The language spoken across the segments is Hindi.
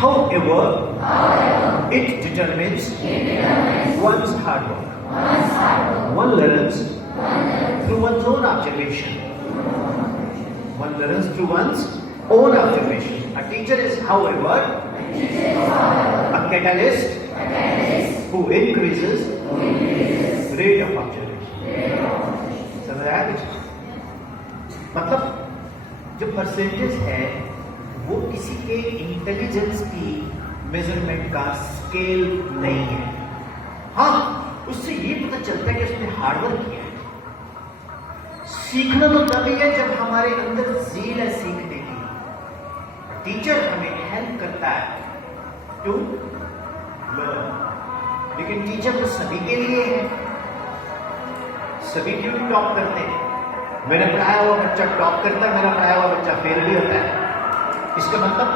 However, it determines one's hard work. One learns through one's own observation. One learns through one's own observation. A teacher is, however, a catalyst who increases rate of observation. समझ आया कुछ? मतलब जो परसेंटेज है वो किसी के इंटेलिजेंस की मेजरमेंट का स्केल नहीं है। हाँ, उससे ये पता चलता है कि उसने हार्डवर्क किया है। सीखना तो तभी है जब हमारे अंदर ज़ील है सीखने की। टीचर हमें हेल्प करता है टू लर्न, लेकिन टीचर तो सभी के लिए है। सभी क्यों टॉप करते हैं? मैंने पढ़ाया हुआ बच्चा टॉप करता है, मेरा पढ़ाया हुआ बच्चा फेल भी होता है। इसका मतलब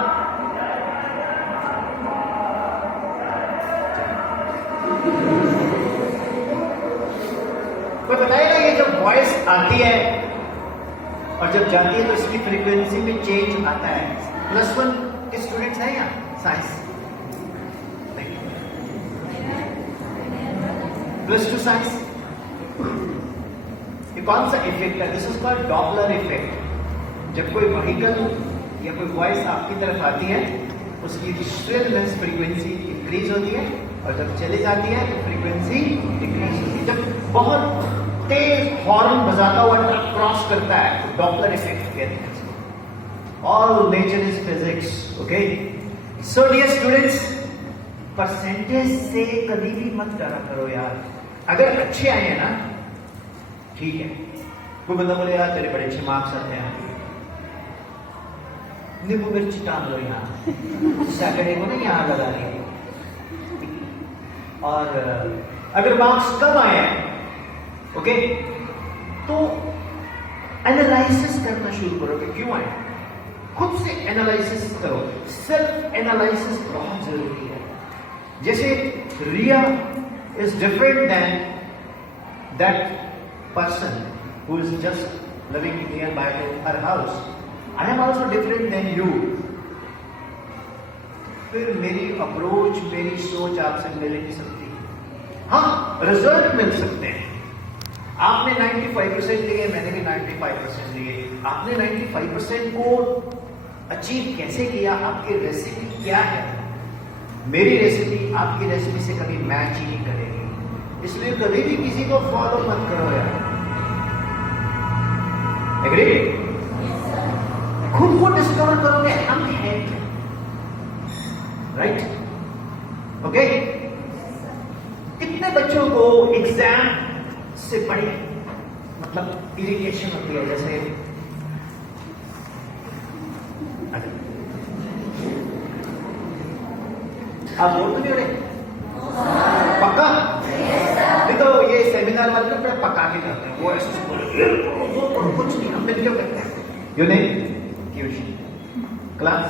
कोई बताएगा ये जब वॉइस आती है और जब जाती है तो इसकी फ्रीक्वेंसी में चेंज आता है। +1 के स्टूडेंट्स हैं यहाँ साइंस? +2 साइंस? ये कौन सा इफेक्ट है? This is called Doppler effect. जब कोई व्हीकल या कोई वॉइस आपकी तरफ आती है उसकी श्रिलनेस फ्रीक्वेंसी इंक्रीज होती है और जब चली जाती है तो फ्रीक्वेंसी डिक्रीज होती है। जब बहुत तेज हॉर्न बजाता हुआ ट्रक क्रॉस करता है तो डॉपलर इफेक्ट कहते हैं। All nature is physics. Okay, so dear students, percentage से कभी भी मत डरा करो यार। अगर अच्छे आए हैं ना ठीक है। कोई बंदा बोले यार तेरे बड़े अच्छे मार्क्स आते हैं, नींबू मिर्ची टांग लो यहाँ, सैटरडे को ना यहाँ लगा लिया। और अगर मार्क्स कम आए हैं ओके तो एनालिसिस करना शुरू करो कि क्यों आए। खुद से एनालिसिस करो। सेल्फ एनालिसिस बहुत जरूरी है। जैसे Riya is different than that person who is just living nearby to her house. I am also different than you. फिर मेरी अप्रोच, मेरी सोच आपसे मिल नहीं सकती। हाँ, रिजल्ट मिल सकते हैं। आपने 95% लिए, मैंने भी 95% लिए। आपने 95% को अचीव कैसे किया, आपकी रेसिपी क्या है? मेरी रेसिपी आपकी रेसिपी से कभी मैच ही नहीं करेगी। इसलिए कभी भी किसी को फॉलो मत करो यार। एग्री? खुद को डिस्कवर करोगे हम हैं क्या, राइट? ओके, कितने बच्चों को एग्जाम से पढ़े मतलब इरिटेशन होती है? जैसे आप बोल तो नहीं रहे पक्का? नहीं तो ये सेमिनार वाले तो बड़ा पका के जाते हैं। वो ऐसे कुछ नहीं, हम मिलकर करते हैं। Your name? Piyush. Class?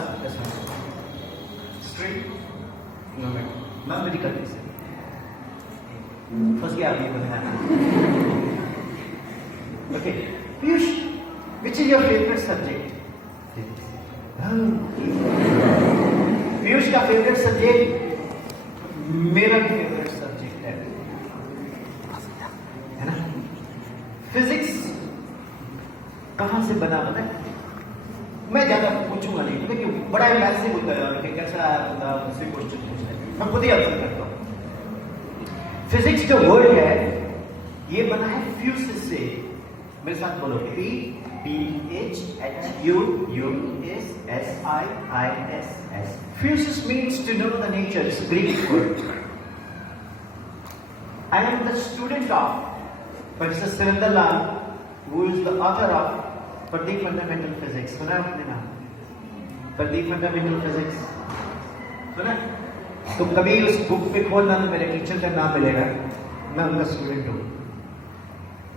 Stream? No ma'am medical से फंस गया आपने बताया। Okay Piyush, which is your favourite subject? Piyush का फेवरेट सब्जेक्ट मेरा भी फेवरेट सब्जेक्ट है ना? फिजिक्स कहां से बना पता है? मैं ज्यादा पूछूंगा नहीं, पता क्यों? बड़ा एम्बैरेसिंग होता है कि कैसा बंदा मुझसे क्वेश्चन पूछता है। मैं खुद ही आंसर करता हूं। फिजिक्स जो वर्ड है ये बना है फ्यूसिस से। मेरे साथ बोलो, PHUSIS. Fusus means to know the nature. It's a Greek word. I am the student of Professor Surinder Lal, who is the author of Pradeep Fundamental Physics. सुना आपने नाम? Pradeep Fundamental Physics सुना? तो कभी उस बुक पे खोलना तो मेरे टीचर का नाम मिलेगा, मैं उनका स्टूडेंट हूँ।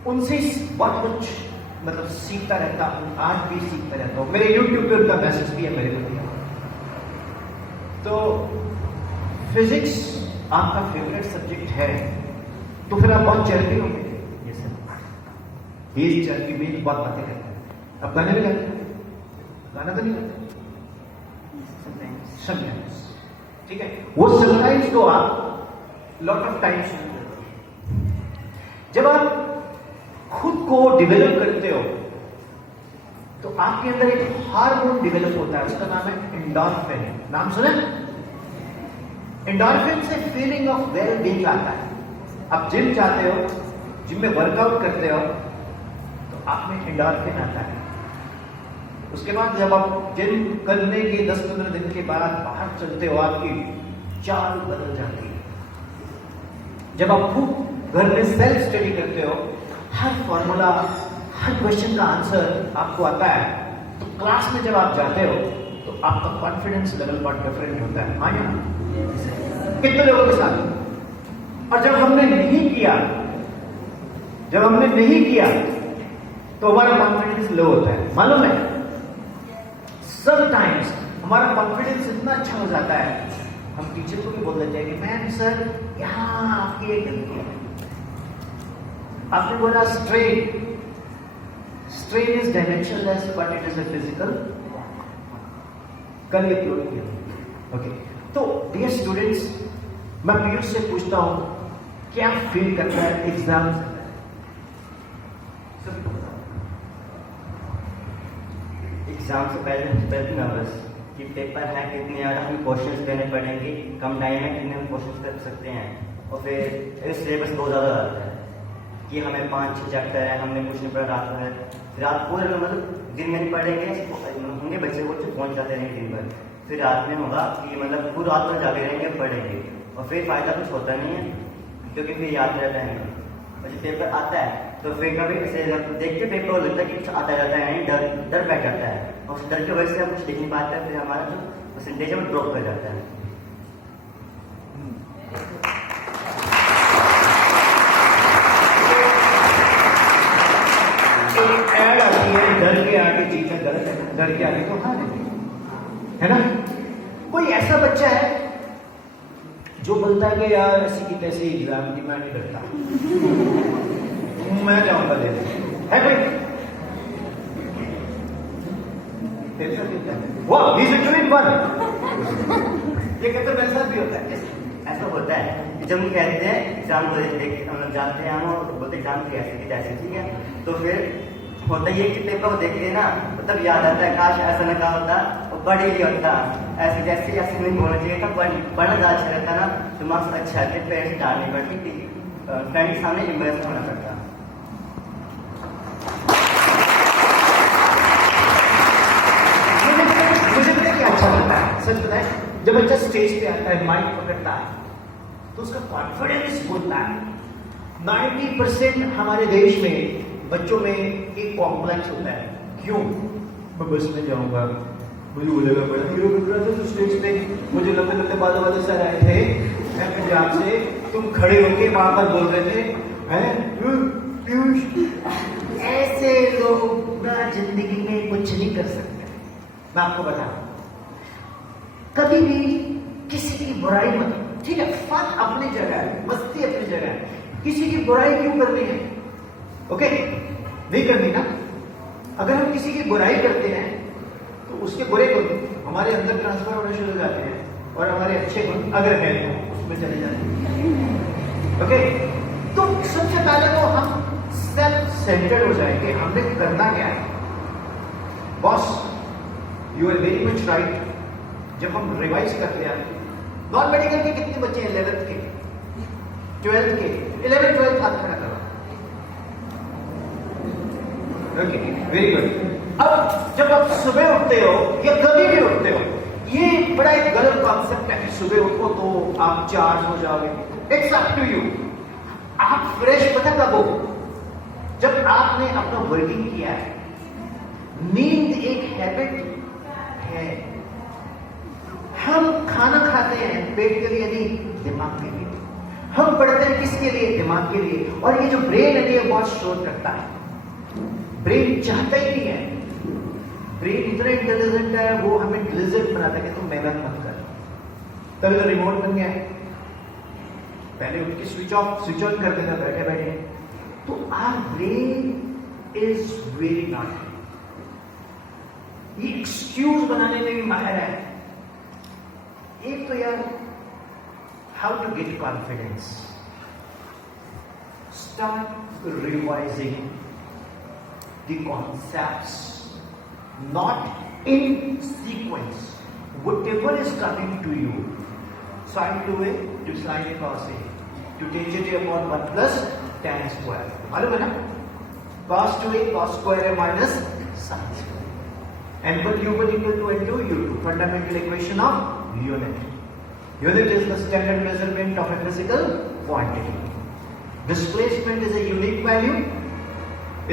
उनसे बहुत कुछ मतलब सीखता रहता हूँ, आज भी सीखता रहता हूँ। मेरे YouTube पे उनका मैसेज भी है मेरे को दिया। तो फिजिक्स आपका फेवरेट सब्जेक्ट है तो फिर आप बहुत चर्बी होंगे। ये सब ये चर्बी में बहुत बातें करते हैं। अब गाने भी गाते हैं? गाना तो नहीं गाते? समटाइम्स, ठीक है। वो समटाइम्स को आप लॉट ऑफ टाइम्स सुनते हो। जब आप खुद को डेवलप करते हो तो आपके अंदर एक हार्मोन डेवलप होता है, उसका नाम है एंडोर्फिन। नाम सुने? एंडोर्फिन से फीलिंग ऑफ वेल बीइंग आता है। आप जिम जाते हो, जिम में वर्कआउट करते हो तो आप में एंडोर्फिन आता है। उसके बाद जब आप जिम करने के 10-15 दिन के बाद बाहर चलते हो, आपकी चाल बदल जाती है। जब आप खूब घर में सेल्फ स्टडी करते हो, हर फॉर्मूला, हर क्वेश्चन का आंसर आपको आता है, तो क्लास में जब आप जाते हो तो आपका कॉन्फिडेंस लेवल बहुत डिफरेंट होता है। हाँ या कितने लोगों के साथ? और जब हमने नहीं किया तो हमारा कॉन्फिडेंस लो होता है। मालूम है, समटाइम्स हमारा कॉन्फिडेंस इतना अच्छा हो जाता है, हम टीचर को भी बोल देते हैं कि मैम सर यहां आपकी एक गलती है। आपने बोला strain is dimensionless but it is a physical. कल ये अपलोड किया। ओके, तो डियर स्टूडेंट्स, मैं पीयूष से पूछता हूं क्या फील करता है एग्जाम से? एग्जाम से पहले नर्वस कि पेपर है, कितने ज़्यादा हमें क्वेश्चंस देने पड़ेंगे, कम टाइम में कितने हम क्वेश्चंस कर सकते हैं। और फिर सिलेबस बहुत ज़्यादा रहता है कि हमें 5-6 चैप्टर है, हमने कुछ नहीं पढ़ा रात भर, रात पूरे मतलब दिन में नहीं पढ़ेंगे, होंगे बच्चे को पहुँच जाते रहेंगे दिन भर, फिर रात में होगा कि मतलब पूरी रात भर जागे रहेंगे, पढ़ेंगे और फिर फायदा कुछ होता नहीं है क्योंकि फिर याद रहता है। और जब पेपर आता है तो फिर कभी ऐसे देख के पेपर लगता है कि कुछ आता रहता है, डर बैठ जाता है और उस डर की वजह से हम कुछ लिख नहीं पाते हैं, फिर हमारा जो परसेंटेज है वो ड्रॉप कर जाता है। ऐड आती है, डर के आगे जीतना गलत है, डर के आगे तो हार है ना। कोई ऐसा बच्चा है जो बोलता है कि यार ऐसी की तैसी एग्जाम की मैं नहीं डरता, मैं जाऊंगा देने, है कोई? वाह, ही इज डूइंग वन। ये कहते मेरे साथ भी होता है, ऐसा होता है कि जब हम कहते हैं एग्जाम को हम जाते हैं, हम बोलते एग्जाम की ऐसे की तैसे, ठीक है, तो फिर होता ये कि पेपर को देखते हैं ना तो तब याद आता है काश ऐसा न कहा होता और पढ़ ही लिया होता, ऐसे जैसे ऐसे नहीं होना चाहिए था, पढ़ना ज़्यादा अच्छा रहता ना तो मार्क्स अच्छा है, पेरेंट्स डालनी पड़ती, फ्रेंड के सामने इम्प्रेस होना पड़ता। मुझे क्या अच्छा लगता है, सच बताएं, जब बच्चा स्टेज पे आता है, माइक पकड़ता है तो उसका कॉन्फिडेंस बोलता है। 90% हमारे देश में बच्चों में एक कॉम्प्लेक्स होता है। क्यों? मैं बस में जाऊंगा, मुझे बोलेगा बड़ा हीरो बन रहा था तो स्टेज पे, मुझे लंबे लंबे बालों वाले सर आए थे, मैं पंजाब से, तुम खड़े होके वहां पर बोल रहे थे, पीयूष। ऐसे लोग ना जिंदगी में कुछ नहीं कर सकते। मैं आपको बता, कभी भी किसी की बुराई मत, ठीक है, फन अपनी जगह है, मस्ती अपनी जगह है, किसी की बुराई क्यों करनी है? ओके, नहीं करनी ना। अगर हम किसी की बुराई करते हैं तो उसके बुरे गुण हमारे अंदर ट्रांसफर होने शुरू हो जाते हैं और हमारे अच्छे गुण अगर है तो उसमें चले जाते हैं। ओके, तो सबसे पहले तो हम सेल्फ सेंटर्ड हो जाएंगे। हमने करना क्या है? Boss, you are very much right. जब हम रिवाइज करते हैं, नॉन मेडिकल के कितने बच्चे हैं? 11th के, 12th के, 11th 12th हाथ खड़ा करो। Okay, very good. अब जब आप सुबह उठते हो या कभी भी उठते हो, ये बड़ा एक गलत कॉन्सेप्ट है कि सुबह उठो तो आप चार्ज हो जाओगे। It's up to you. आप फ्रेश पता कब हो? जब आपने अपना वर्किंग किया है। नींद एक हैबिट है। हम खाना खाते हैं पेट के लिए नहीं, दिमाग के लिए। हम पढ़ते हैं किसके लिए? दिमाग के लिए। और ये जो ब्रेन है ये बहुत शोर करता है। ब्रेन चाहता ही नहीं है। ब्रेन इतना इंटेलिजेंट है, वो हमें ग्लिजर्ड बनाता है कि तुम मेहनत मत कर। तभी तो रिमोट बन गया है। पहले उठ के स्विच ऑन कर देता बैठे बैठे। तो our brain is very not. ये एक्सक्यूज बनाने में भी माहिर है। एक तो यार, how to get confidence, start revising the concepts not in sequence, whatever is coming to you, sin 2a to sin a cos a to tangent a upon 1 plus tan square, मालूम है ना, cos 2a cos square a minus sin square, n1 u1 equal to n2 u2, fundamental equation of unit. Unit is the standard measurement of a physical quantity. Displacement is a unique value,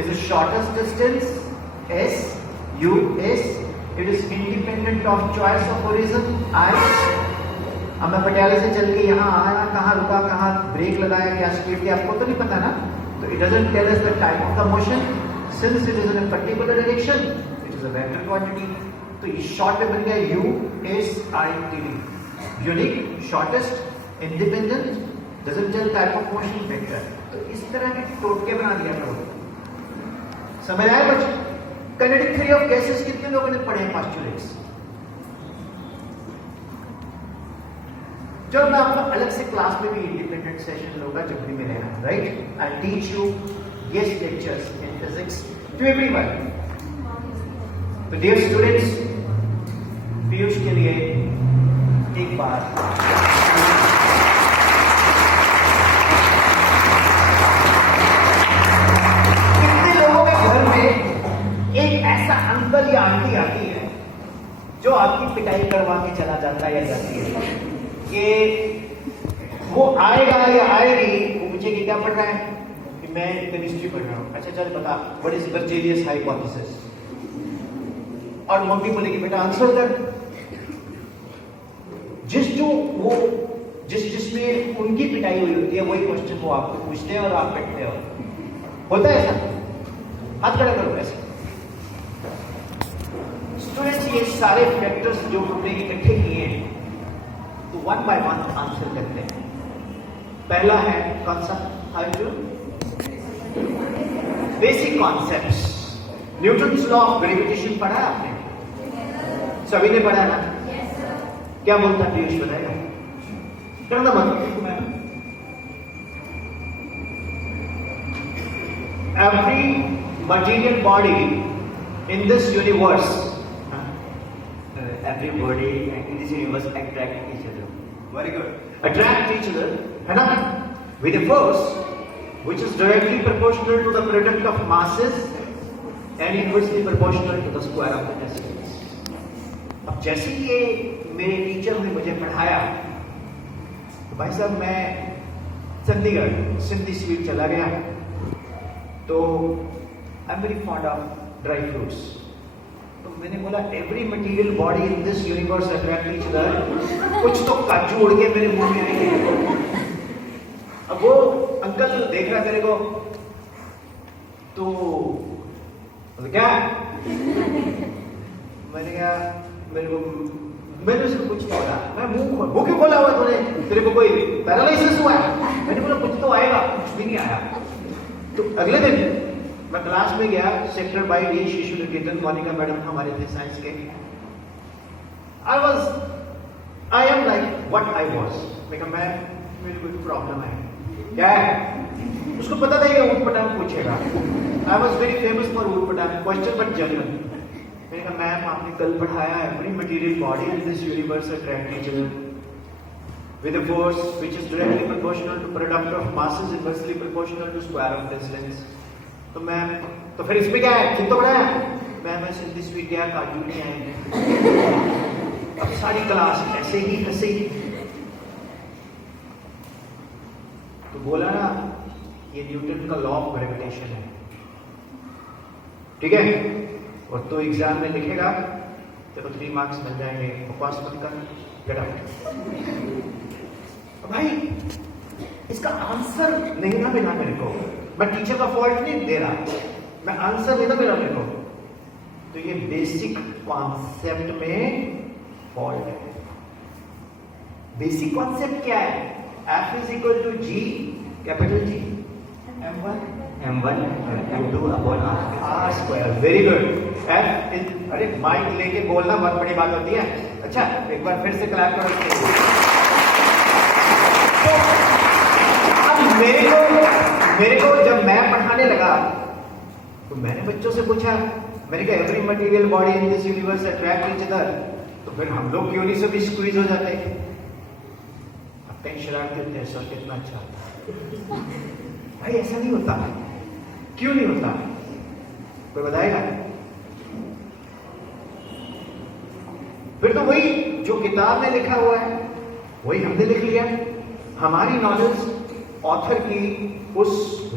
is the shortest distance, S, U, S. It is independent of choice of origin, I. अब मैं पटियाला से चल के यहाँ आया, कहाँ रुका, कहाँ ब्रेक लगाया, क्या स्पीड थी, आपको तो नहीं पता ना. तो it doesn't tell us the type of the motion. Since it is in a particular direction, it is a vector quantity. तो ये short में बन गया U, S, I, T, D. Unique, shortest, independent. Doesn't tell type of motion, vector. तो इस तरह के टोटके बना दिया करो. समझ आया बच्चे? Kinetic theory of gases कितने लोगों ने पढ़े हैं postulates? जब मैं आपको अलग से क्लास में भी इंडिपेंडेंट सेशन होगा जब भी मिलेगा, right? I'll teach you guest lectures in physics to everyone. तो dear students, पीयूष के लिए एक बार ऐसा अंकल या आंटी आती है जो आपकी पिटाई करवा के चला जाता है या जाती है कि वो आएगा या आएगी, वो पूछेगी क्या पढ़ रहा है, कि मैं केमिस्ट्री पढ़ रहा हूँ. अच्छा चल बता, व्हाट इज बर्जेलियस हाइपोथेसिस, और मम्मी बोलेगी बेटा आंसर कर. जिसमें उनकी पिटाई हुई होती है वही क्वेश्चन वो आपको पूछते हैं और आप बैठते हो. होता है ऐसा? हाथ खड़ा करो ऐसे. स्टूडेंट्स, ये सारे फैक्टर्स जो हमने इकट्ठे किए हैं तो वन बाय वन आंसर करते हैं. पहला है कौन सा? Basic concepts. Newton's law of gravitation पढ़ा है आपने? सभी ने पढ़ा है ना? क्या बोलता है पीयूष, बताएगा? करना मत. Every material body in this universe, every body in this universe attract each other. Very good. Attract each other, है ना? With a force which is directly proportional to the product of masses and inversely proportional to the square of the distance. अब जैसे ये मेरे टीचर ने मुझे पढ़ाया तो भाई साहब मैं चंडीगढ़ सिंधी स्वीट चला गया. तो I am very fond of dry fruits. तो मैंने बोला every material body in this universe attract each other. कुछ तो काजू उड़ के मेरे मुंह में आएंगे. अब वो अंकल देख रहा मेरे को तो क्या मैंने कहा मैंने उसको कुछ तो बोला. मैं मुंह क्यों खोला हुआ तूने? तेरे को कोई पैरालिसिस हुआ है? मैंने बोला कुछ तो आएगा. कुछ भी नहीं आया. तो अगले दिन मैं क्लास में गया. सेक्टर बाई डी शिशु निकेतन, मोनिका मैडम हमारे थे साइंस के. I am like what I was. मैं मेरे को प्रॉब्लम है. क्या है? उसको पता था ये ऊट पटांग पूछेगा. I was very famous for ऊट पटांग क्वेश्चन बट जनरल. मैंने कहा मैम आपने कल पढ़ाया every material body in this universe attract each other with a force which is directly proportional to product of masses inversely proportional to square of distance. तो मैम तो फिर इसमें क्या है? फिर तो पढ़ाया मैम सिंधी स्वीट गया, काजू नहीं आएंगे. अब सारी क्लास ऐसे ही हंसेगी. तो बोला ना ये न्यूटन का लॉ ऑफ ग्रेविटेशन है, ठीक है? और तो एग्जाम में लिखेगा तो 3 मार्क्स मिल जाएंगे. बकवास मत कर, गेट आउट. भाई इसका आंसर नहीं ना मिला मेरे को. मैं टीचर का फॉल्ट नहीं दे रहा, मैं आंसर नहीं ना मिला मेरे को. तो ये बेसिक कॉन्सेप्ट में फॉल्ट है. बेसिक कॉन्सेप्ट क्या है? F is equal to G capital G M1 M2 upon R square. Very good. F is, अरे माइक लेके बोलना बहुत बड़ी बात होती है. अच्छा, एक बार फिर से क्लैप करो। तो अब मेरे को जब मैं पढ़ाने लगा तो मैंने बच्चों से पूछा, मैंने कहा every material body in this universe attract each other, तो फिर हम लोग क्यों नहीं सभी स्क्वीज हो जाते? अब कहीं शरारत करते हैं, सर कितना अच्छा। भाई ऐसा नहीं होता। क्यों नहीं होता? कोई बताएगा? फिर तो वही जो किताब में लिखा हुआ है वही हमने लिख लिया। हमारी नॉलेज ऑथर की उस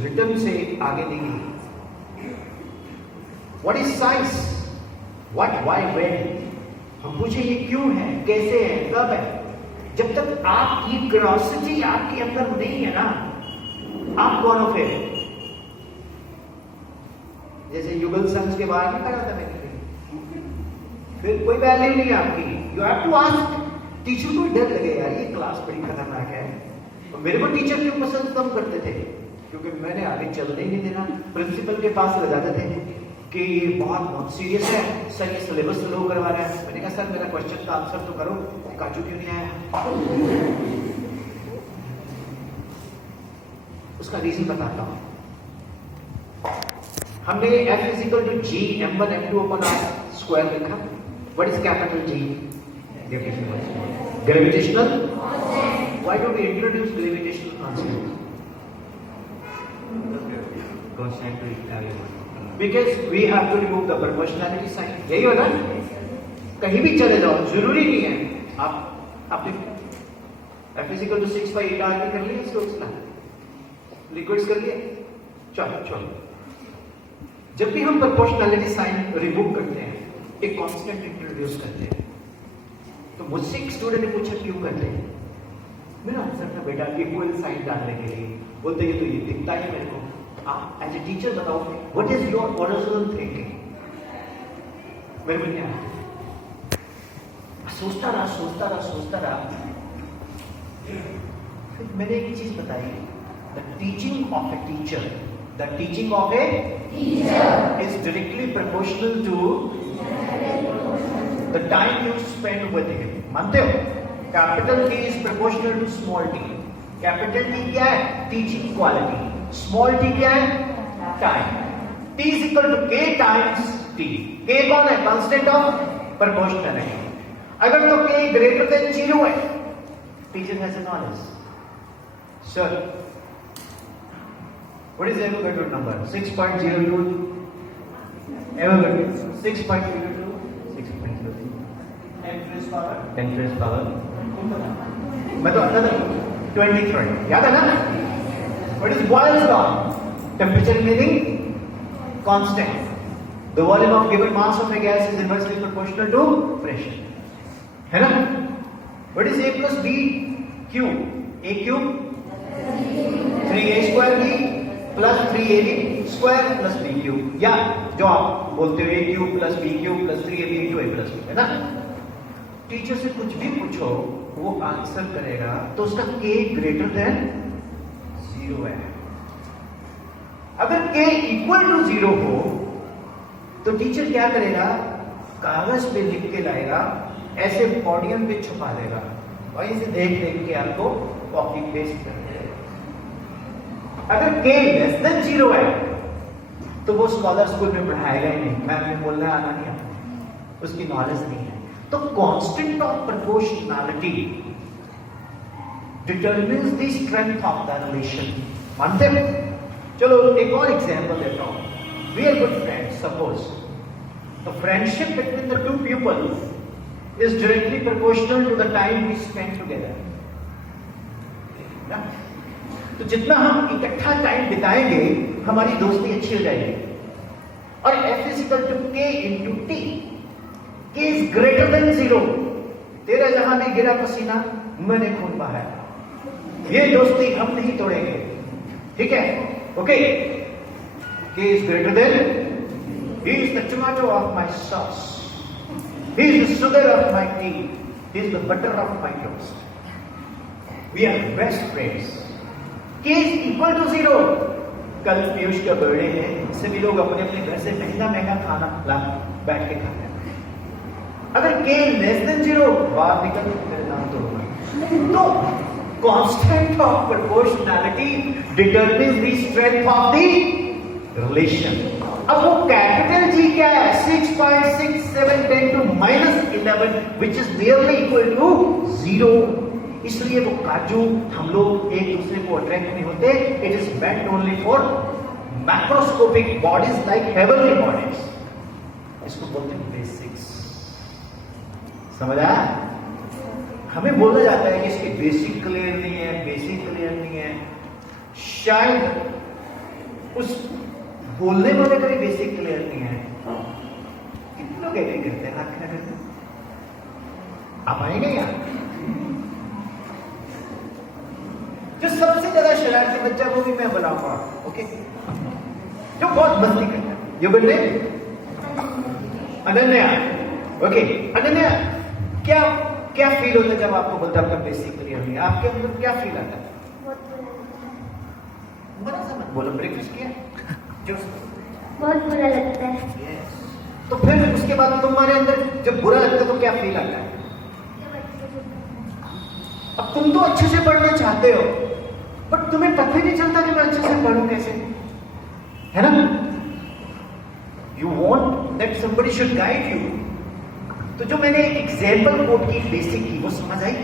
रिटर्न से आगे नहीं गई। What is science? What, why, when? हम पूछे ये क्यों है, कैसे है, कब है। जब तक आपकी क्यूरियोसिटी आपके अंदर नहीं है ना, आप कौन हो फिर? जैसे युगल संघ के बारे में पढ़ा था मैंने, फिर कोई वैल्यू नहीं है आपकी। You have to ask teacher को। डर लगे यार ये क्लास बड़ी खतरनाक है। और मेरे को टीचर क्यों पसंद कम करते थे? क्योंकि मैंने आगे चलने ही नहीं देना। प्रिंसिपल के पास ले जाते थे कि ये बहुत सीरियस है सर, ये सिलेबस स्लो करवा रहा है। मैंने कहा सर मेरा क्वेश्चन का आंसर तो करो, काजू क्यों नहीं आया? उसका रीजन बताता हूं। हमने F equal to G m1 m2 upon r square लिखा। What is capital G? Gravitational. Why do we introduce gravitational constant? Because we have to remove the proportionality sign. यही हो ना? कहीं भी चले जाओ, जरूरी नहीं है आपने F equal to 6 by 8r भी कर लिया, इसको उसना लिक्विड्स कर लिया। चलो जब भी हम प्रोपोर्शनैलिटी साइन रिमूव करते हैं, एक कांस्टेंट इंट्रोड्यूस करते हैं, तो मुझसे एक स्टूडेंट ने पूछा क्यों करते हैं? मेरा आंसर था बेटा इक्वल साइन डालने के लिए। बोलते ये तो ये दिखता है मेरे को। आप एज ए टीचर बताओ what is your original thinking? मेरे को क्या सोचता रहा। फिर मैंने एक चीज बताई, the teaching of a teacher is directly proportional to the time you spend with him. मानते हो? Capital T is proportional to small t. Capital T क्या है? Teaching quality. स्मॉल t क्या है? Time. T is equal to K times T. K कौन है? Constant of proportionality. अगर तो K ग्रेटर देन 0 है, teacher has a knowledge. Sir what is Avogadro number? 6.02. Avogadro 6.02. 6.02. 10 raised power. मैं तो आता था 23. याद है ना? What is Boyle's law? Temperature remaining constant. The volume of given mass of a gas is inversely proportional to pressure. है ना? What is A plus B cube? A cube 3A square B plus 3AB square plus B cube, या जो आप बोलते हो A cube plus B cube plus 3AB into A plus B, है ना? टीचर से कुछ भी पूछो वो आंसर करेगा तो उसका K ग्रेटर देन 0 है। अगर K इक्वल टू 0 हो तो टीचर क्या करेगा? कागज पे लिख के लाएगा, ऐसे पोडियम पे छुपा देगा, वहीं से देख के आपको कॉपी पेस्ट कर देगा। अगर K लेस देन 0 है तो वो स्कॉलर स्कूल में पढ़ाएगा ही नहीं। मैं बोलना आना नहीं आता, उसकी नॉलेज नहीं है। तो constant of proportionality determines the strength of the relation. मानते हो? चलो एक और एग्जांपल देता हूं। We are good friends. Suppose the friendship between the two people is directly proportional to the time we spend together. तो जितना हम इकट्ठा टाइम बिताएंगे हमारी दोस्ती अच्छी हो जाएगी। और F is equal to K into T. K is greater than 0. तेरा जहां नहीं गिरा पसीना, मैंने खून बहाया। ये दोस्ती हम नहीं तोड़ेंगे, ठीक है? Okay. K is greater than, he is the tomato of my sauce, he is the sugar of my tea, he is the butter of my toast. We are best friends. K is equal to 0. कल पीयूष का बर्थडे है, सभी लोग अपने अपने घर से महंगा खाना ला बैठ के खाते हैं। अगर k लेस देन 0 बाहर निकल मेरे नाम तो constant of proportionality determines the strength of the relation. अब वो कैपिटल G क्या है? 6.6710 to -11 which is nearly equal to 0। इसलिए वो काजू हम लोग एक दूसरे को अट्रैक्ट नहीं होते। It is meant only for macroscopic bodies like heavenly bodies. इसको बोलते हैं बेसिक्स। समझ आया? हमें बोला जाता है कि इसकी बेसिक क्लियर नहीं है, बेसिक क्लियर नहीं है। शायद उस बोलने वाले का भी बेसिक क्लियर नहीं है। कितने लोग एग्री करते हैं? हाथ खड़ा करते हैं। आप आएंगे क्या? जो सबसे ज्यादा शरारती बच्चा वो भी मैं बुलाऊंगा, ओके? जो बहुत मस्ती करता है। यो बंदे अनन्या, ओके? अनन्या, क्या क्या फील होता है जब आपको बोलते हैं आपका बेसिक क्लियर नहीं है? आपके अंदर क्या फील आता है? बड़ा सा मत बोलो। ब्रेकफास्ट किया? बहुत बुरा लगता है। yes. तो फिर उसके बाद तुम्हारे अंदर जब बुरा लगता है तो क्या फील आता है? अब तुम तो अच्छे से पढ़ना चाहते हो, बट तुम्हें पता ही नहीं चलता कि मैं अच्छे से पढ़ूं कैसे, है ना? You want that somebody should guide you. तो जो मैंने एक एग्जाम्पल कोट की बेसिक की, वो समझ आई?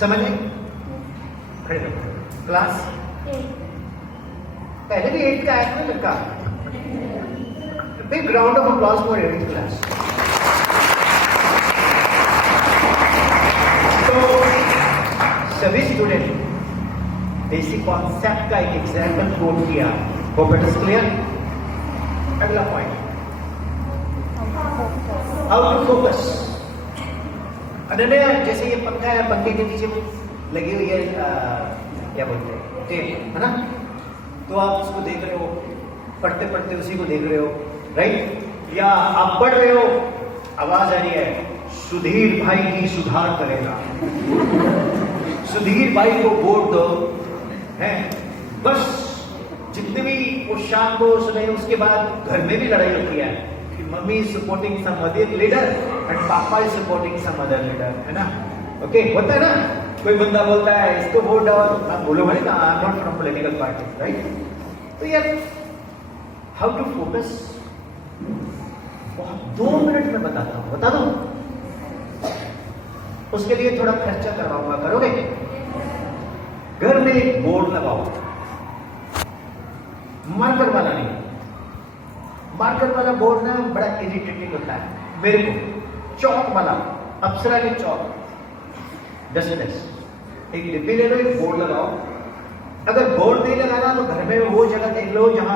समझ आई? खड़े रहो। क्लास पहले भी 8 का आया था लड़का। Big round of applause for 8th class. तो सभी स्टूडेंट बेसिक कॉन्सेप्ट का एक एग्जाम्पल कोट किया। Hope it is clear. अगला point, how to focus. Ananya, जैसे ये पंखा है, पंखे के नीचे लगी हुई है क्या बोलते हैं, टेप, है ना? तो आप उसको देख रहे हो, पढ़ते पढ़ते उसी को देख रहे हो, राइट? या आप पढ़ रहे हो, आवाज आ रही है, सुधीर भाई ही सुधार करेगा। सुधीर भाई को वोट दो, है? बस जितने भी वो शाम को सुने, उसके बाद घर में भी लड़ाई होती है कि mummy is supporting some other leader and papa is supporting some other leader, है ना? ओके, होता है ना? कोई बंदा बोलता है इसको वोट डालो, आप बोलोगे ना I am not from political party, right? तो यार हाउ टू फोकस, बहुत 2 मिनट में बताता हूं, बता दूं? उसके लिए थोड़ा खर्चा करवाऊंगा, करोगे? घर में एक बोर्ड लगाओ, मार्कर वाला नहीं। मार्कर वाला बोर्ड ना बड़ा इरिटेटिंग होता है मेरे को। चौक वाला, अप्सरा के चौक, डस्टनेस, एक डिब्बी ले लो, एक बोर्ड लगाओ। अगर बोर्ड नहीं लगाना तो घर में वो जगह देख लो जहां